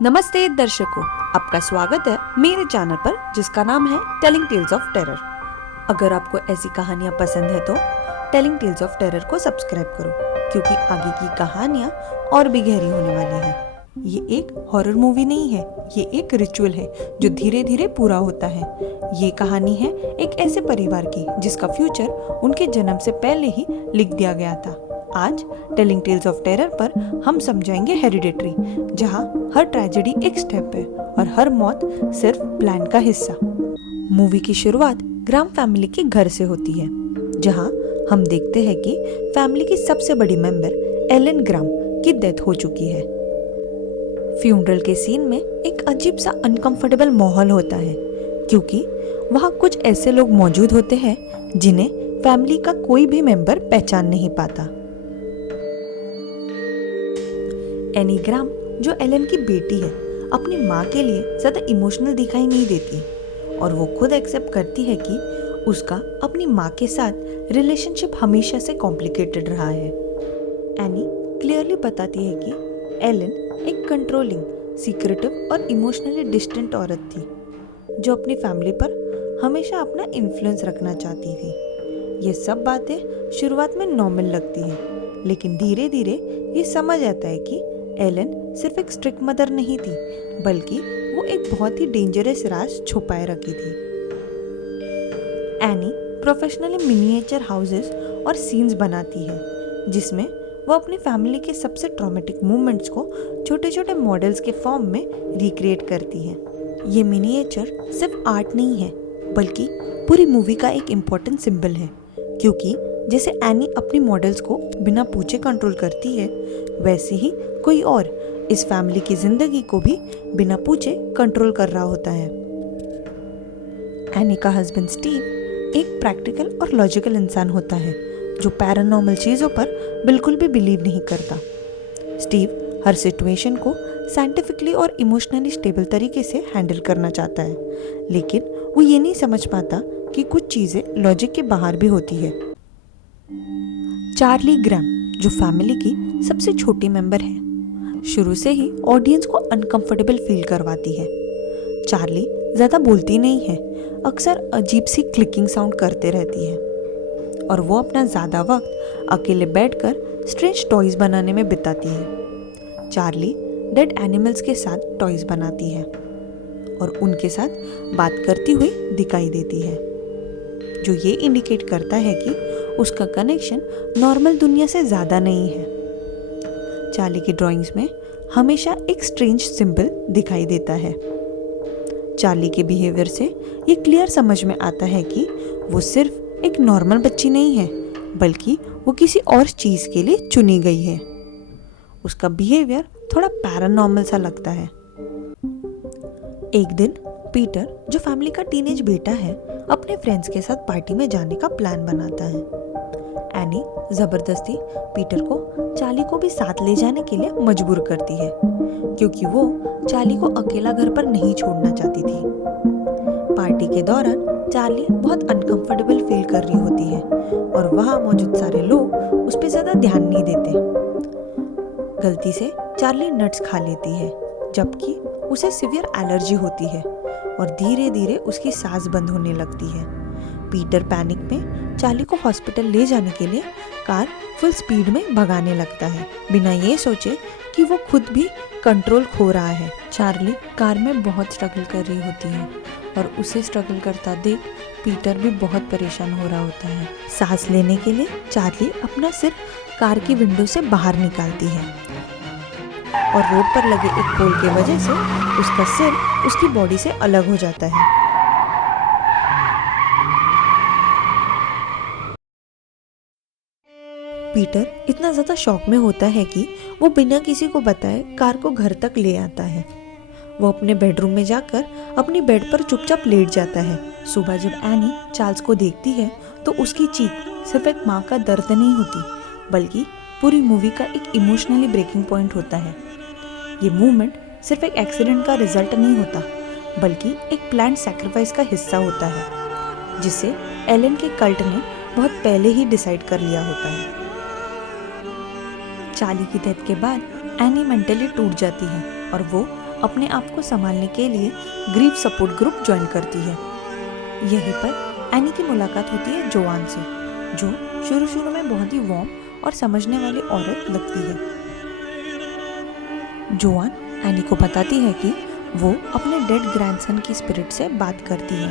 नमस्ते दर्शकों, आपका स्वागत है मेरे चैनल पर जिसका नाम है टेलिंग टेल्स ऑफ टेरर। अगर आपको ऐसी कहानियाँ पसंद है तो टेलिंग टेल्स ऑफ टेरर को सब्सक्राइब करो, क्योंकि आगे की कहानियाँ और भी गहरी होने वाली है। ये एक हॉरर मूवी नहीं है, ये एक रिचुअल है जो धीरे धीरे पूरा होता है। ये कहानी है एक ऐसे परिवार की जिसका फ्यूचर उनके जन्म से पहले ही लिख दिया गया था। आज टेलिंग टेल्स ऑफ टेरर पर हम समझाएंगे हेरिडिटरी, जहाँ हर ट्रेजेडी एक स्टेप है और हर मौत सिर्फ प्लान का हिस्सा। मूवी की शुरुआत ग्राम फैमिली के घर से होती है, जहाँ हम देखते हैं कि फैमिली की सबसे बड़ी मेंबर एलन ग्राम की डेथ हो चुकी है। फ्यूनरल के सीन में एक अजीब सा अनकंफर्टेबल माहौल होता है, क्योंकि वहाँ कुछ ऐसे लोग मौजूद होते हैं जिन्हें फैमिली का कोई भी मेंबर पहचान नहीं पाता। एनी ग्राम, जो एलन की बेटी है, अपनी माँ के लिए ज़्यादा इमोशनल दिखाई नहीं देती और वो खुद एक्सेप्ट करती है कि उसका अपनी माँ के साथ रिलेशनशिप हमेशा से कॉम्प्लिकेटेड रहा है। एनी क्लियरली बताती है कि एलन एक कंट्रोलिंग, सीक्रेटिव और इमोशनली डिस्टेंट औरत थी, जो अपनी फैमिली पर हमेशा अपना इन्फ्लुएंस रखना चाहती थी। ये सब बातें शुरुआत में नॉर्मल लगती हैं, लेकिन धीरे धीरे ये समझ आता है कि एलन सिर्फ एक स्ट्रिक्ट मदर नहीं थी, बल्कि वो एक बहुत ही डेंजरस राज छुपाए रखी थी। एनी प्रोफेशनली मिनिएचर हाउसेस और सीन्स बनाती है, जिसमें वो अपनी फैमिली के सबसे ट्रॉमेटिक मोमेंट्स को छोटे छोटे मॉडल्स के फॉर्म में रिक्रिएट करती है। ये मिनिएचर सिर्फ आर्ट नहीं है, बल्कि पूरी मूवी का एक इम्पोर्टेंट सिंबल है, क्योंकि जैसे एनी अपनी मॉडल्स को बिना पूछे कंट्रोल करती है, वैसे ही कोई और इस फैमिली की जिंदगी को भी बिना पूछे कंट्रोल कर रहा होता है। एनी का हस्बैंड स्टीव एक प्रैक्टिकल और लॉजिकल इंसान होता है, जो पैरानॉर्मल चीज़ों पर बिल्कुल भी बिलीव नहीं करता। स्टीव हर सिचुएशन को साइंटिफिकली और इमोशनली स्टेबल तरीके से हैंडल करना चाहता है, लेकिन वो ये नहीं समझ पाता कि कुछ चीज़ें लॉजिक के बाहर भी होती है। चार्ली ग्रैम, जो फैमिली की सबसे छोटी मेंबर है, शुरू से ही ऑडियंस को अनकंफर्टेबल फील करवाती है। चार्ली ज़्यादा बोलती नहीं है, अक्सर अजीब सी क्लिकिंग साउंड करते रहती है, और वो अपना ज़्यादा वक्त अकेले बैठकर स्ट्रेंज टॉयज़ बनाने में बिताती है। चार्ली डेड एनिमल्स के साथ टॉयज़ बनाती है और उनके साथ बात करती हुई दिखाई देती है, जो ये इंडिकेट करता है कि उसका कनेक्शन नॉर्मल दुनिया से ज़्यादा नहीं है। चार्ली की ड्राइंग्स में हमेशा एक स्ट्रेंज सिंबल दिखाई देता है। चार्ली के बिहेवियर से ये क्लियर समझ में आता है कि वो सिर्फ एक नॉर्मल बच्ची नहीं है, बल्कि वो किसी और चीज़ के लिए चुनी गई है। उसका बिहेवियर थोड़ा पैरानॉर्मल सा लगता है। एक दिन पीटर, जो फैमिली का टीनेज बेटा है, अपने फ्रेंड्स के साथ पार्टी में जाने का प्लान बनाता है। एनी ज़बरदस्ती पीटर को चार्ली को भी साथ ले जाने के लिए मजबूर करती है, क्योंकि वो चार्ली को अकेला घर पर नहीं छोड़ना चाहती थी। पार्टी के दौरान चार्ली बहुत अनकंफर्टेबल फील कर रही होती है और वहाँ मौजूद सारे लोग उस पर ज़्यादा ध्यान नहीं देते। गलती से चार्ली नट्स खा लेती है, जबकि उसे सीवियर एलर्जी होती है और धीरे धीरे उसकी सांस बंद होने लगती है। पीटर पैनिक में चार्ली को हॉस्पिटल ले जाने के लिए कार फुल स्पीड में भगाने लगता है, बिना ये सोचे कि वो खुद भी कंट्रोल खो रहा है। चार्ली कार में बहुत स्ट्रगल कर रही होती है और उसे स्ट्रगल करता देख पीटर भी बहुत परेशान हो रहा होता है। सांस लेने के लिए चार्ली अपना सिर कार की विंडो से बाहर निकालती है और रोड पर लगे एक पोल की वजह से उसका सिर उसकी बॉडी से अलग हो जाता है। पीटर इतना ज़्यादा शॉक में होता है कि वो बिना किसी को बताए कार को घर तक ले आता है। वो अपने बेडरूम में जाकर अपनी बेड पर चुपचाप लेट जाता है। सुबह जब एनी चार्ल्स को देखती है तो उसकी चीख सिर्फ एक माँ का दर्द नहीं होती, बल्कि पूरी मूवी का एक इमोशनली ब्रेकिंग पॉइंट होता है। ये मूवमेंट सिर्फ एक एक्सीडेंट का रिजल्ट नहीं होता, बल्कि एक प्लान्ड सैक्रिफाइस का हिस्सा होता है, जिसे एलन के कल्ट ने बहुत पहले ही डिसाइड कर लिया होता है। चार्ली की डेथ के बाद एनी मेंटली टूट जाती है और वो अपने आप को संभालने के लिए ग्रीफ सपोर्ट ग्रुप ज्वाइन करती है। यहीं पर एनी की मुलाकात होती है जोआन से, जो शुरू में बहुत ही वार्म और समझने वाली औरत लगती है। जोआन एनी को बताती है कि वो अपने डेड ग्रैंडसन की स्पिरिट से बात करती है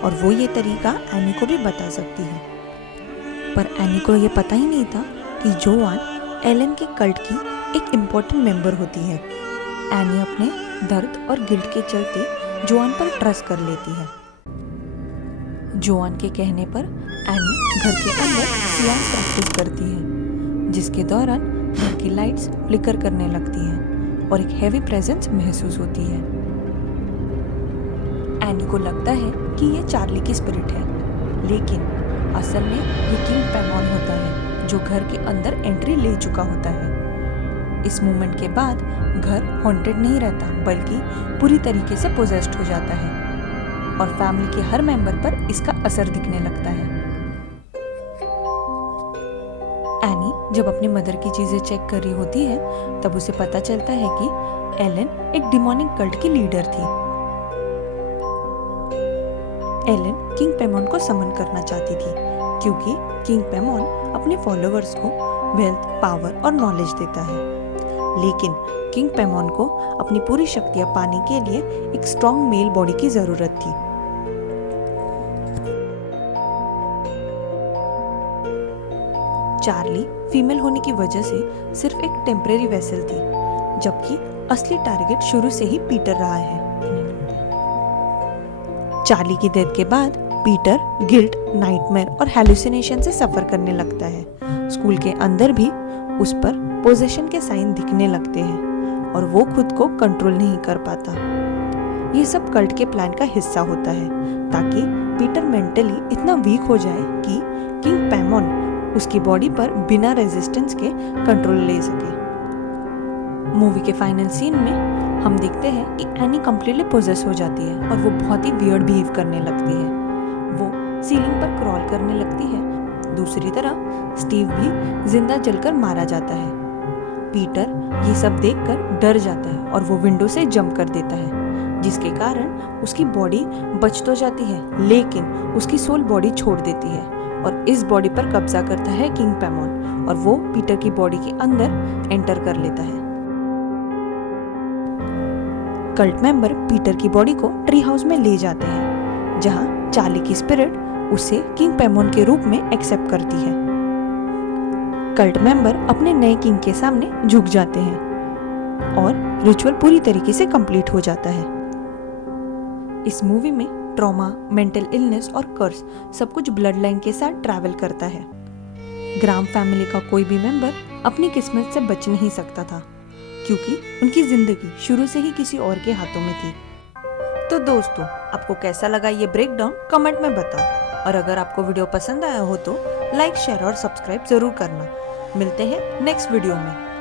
और वो ये तरीका एनी को भी बता सकती है। पर एनी को ये पता ही नहीं था कि जोआन एलन के कल्ट की एक इम्पोर्टेंट मेंबर होती है। एनी अपने दर्द और गिल्ट के चलते जोआन पर ट्रस्ट कर लेती है। जोआन के कहने पर एनी घर के अंदर सियांस प्रैक्टिस करती है, जिसके दौरान घर की लाइट्स फ्लिकर करने लगती हैं और एक हैवी प्रेजेंस महसूस होती है। एनी को लगता है कि ये चार्ली की स्पिरिट है, लेकिन असल में ये किंग पैमॉन होता है, जो घर के अंदर एंट्री ले चुका होता है। इस मोमेंट के बाद घर हॉन्टेड नहीं रहता, बल्कि पूरी तरीके से पोजेस्ड हो जाता है और फैमिली के हर मेंबर पर इसका असर दिखने लगता है। एनी जब अपनी मदर की चीजें चेक कर रही होती है, तब उसे पता चलता है कि एलन एक डिमोनिक कल्ट की लीडर थी। एलन किंग पैमॉन को समन करना चाहती थी, क्योंकि किंग पैमॉन अपने फॉलोअर्स को वेल्थ, पावर और नॉलेज देता है। लेकिन किंग पैमॉन को अपनी पूरी शक्तियां पाने के लिए एक स्ट्रॉन्ग मेल बॉडी की जरूरत थी। चार्ली फीमेल होने की वजह से सिर्फ एक टेम्परेरी वेसल थी, जबकि असली टारगेट शुरू से ही पीटर रहा है। चार्ली की डेथ के बाद पीटर गिल्ट, नाइटमेयर और हैलुसिनेशन से सफर करने लगता है। स्कूल के अंदर भी उस पर पोजेशन के साइन दिखने लगते हैं और वो खुद को कंट्रोल नहीं कर पाता। ये सब कल्ट के प्लान का हिस्सा होता है, ताकि पीटर मेंटली इतना वीक हो जाए कि किंग पैमॉन उसकी बॉडी पर बिना रेजिस्टेंस के कंट्रोल ले सके। मूवी के फाइनल सीन में हम देखते हैं कि एनी कंप्लीटली पोजेस हो जाती है और वो बहुत ही वियर्ड बिहेव करने लगती है। वो सीलिंग पर क्रॉल करने लगती है। दूसरी तरफ स्टीव भी जिंदा जलकर मारा जाता है। पीटर ये सब देखकर डर जाता है और वो विंडो से जंप कर देता है, जिसके कारण उसकी बॉडी बच तो जाती है, लेकिन उसकी सोल बॉडी छोड़ देती है और इस बॉडी पर कब्जा करता है किंग पैमॉन और वो पीटर की बॉडी के अंदर एंटर कर लेता है। कल्ट मेंबर पीटर की बॉडी को ट्री हाउस में ले जाते हैं, जहां चार्ली की स्पिरिट उसे किंग पैमॉन के रूप में एक्सेप्ट करती है। कल्ट मेंबर अपने नए किंग के सामने झुक जाते हैं और रिचुअल पूरी तरीके से कंप्लीट हो जाता है। इस मूवी में ट्रॉमा, मेंटल इलनेस और कर्स सब कुछ ब्लड लाइन के साथ ट्रैवल करता है। ग्राम फैमिली का कोई भी मेंबर अपनी किस्मत से बच नहीं सकता था, क्योंकि उनकी जिंदगी शुरू से ही किसी और के हाथों में थी। तो दोस्तों, आपको कैसा लगा ये ब्रेकडाउन कमेंट में बताओ, और अगर आपको वीडियो पसंद आया हो तो लाइक, शेयर और सब्सक्राइब जरूर करना। मिलते हैं नेक्स्ट वीडियो में।